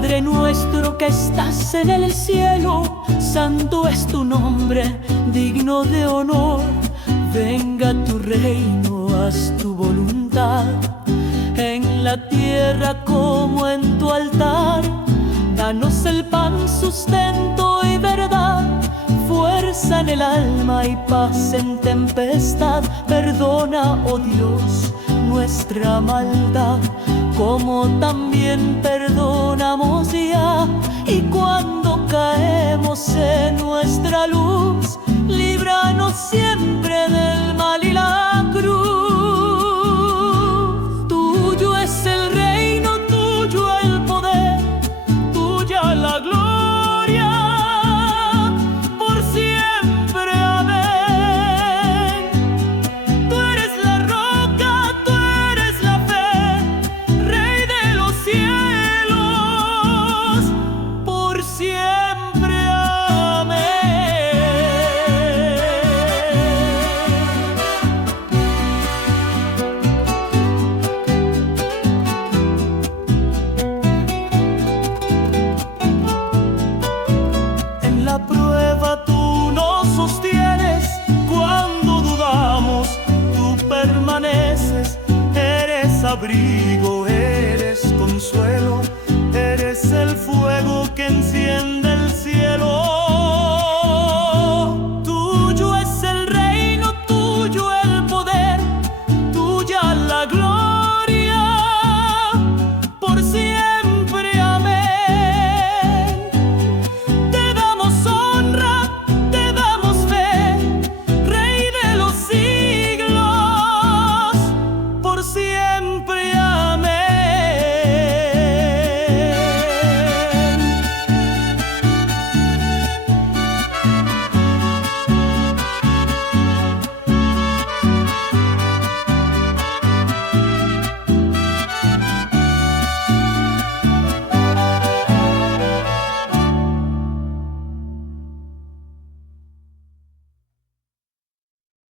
Padre nuestro que estás en el cielo, santo es tu nombre, digno de honor. Venga tu reino, haz tu voluntad, en la tierra como en tu altar. Danos el pan, sustento y verdad, fuerza en el alma y paz en tempestad. Perdona, oh Dios, nuestra maldad, como también perdonamos ya. Y cuando caemos en nuestra luz, líbranos siempre del mal y la cruz.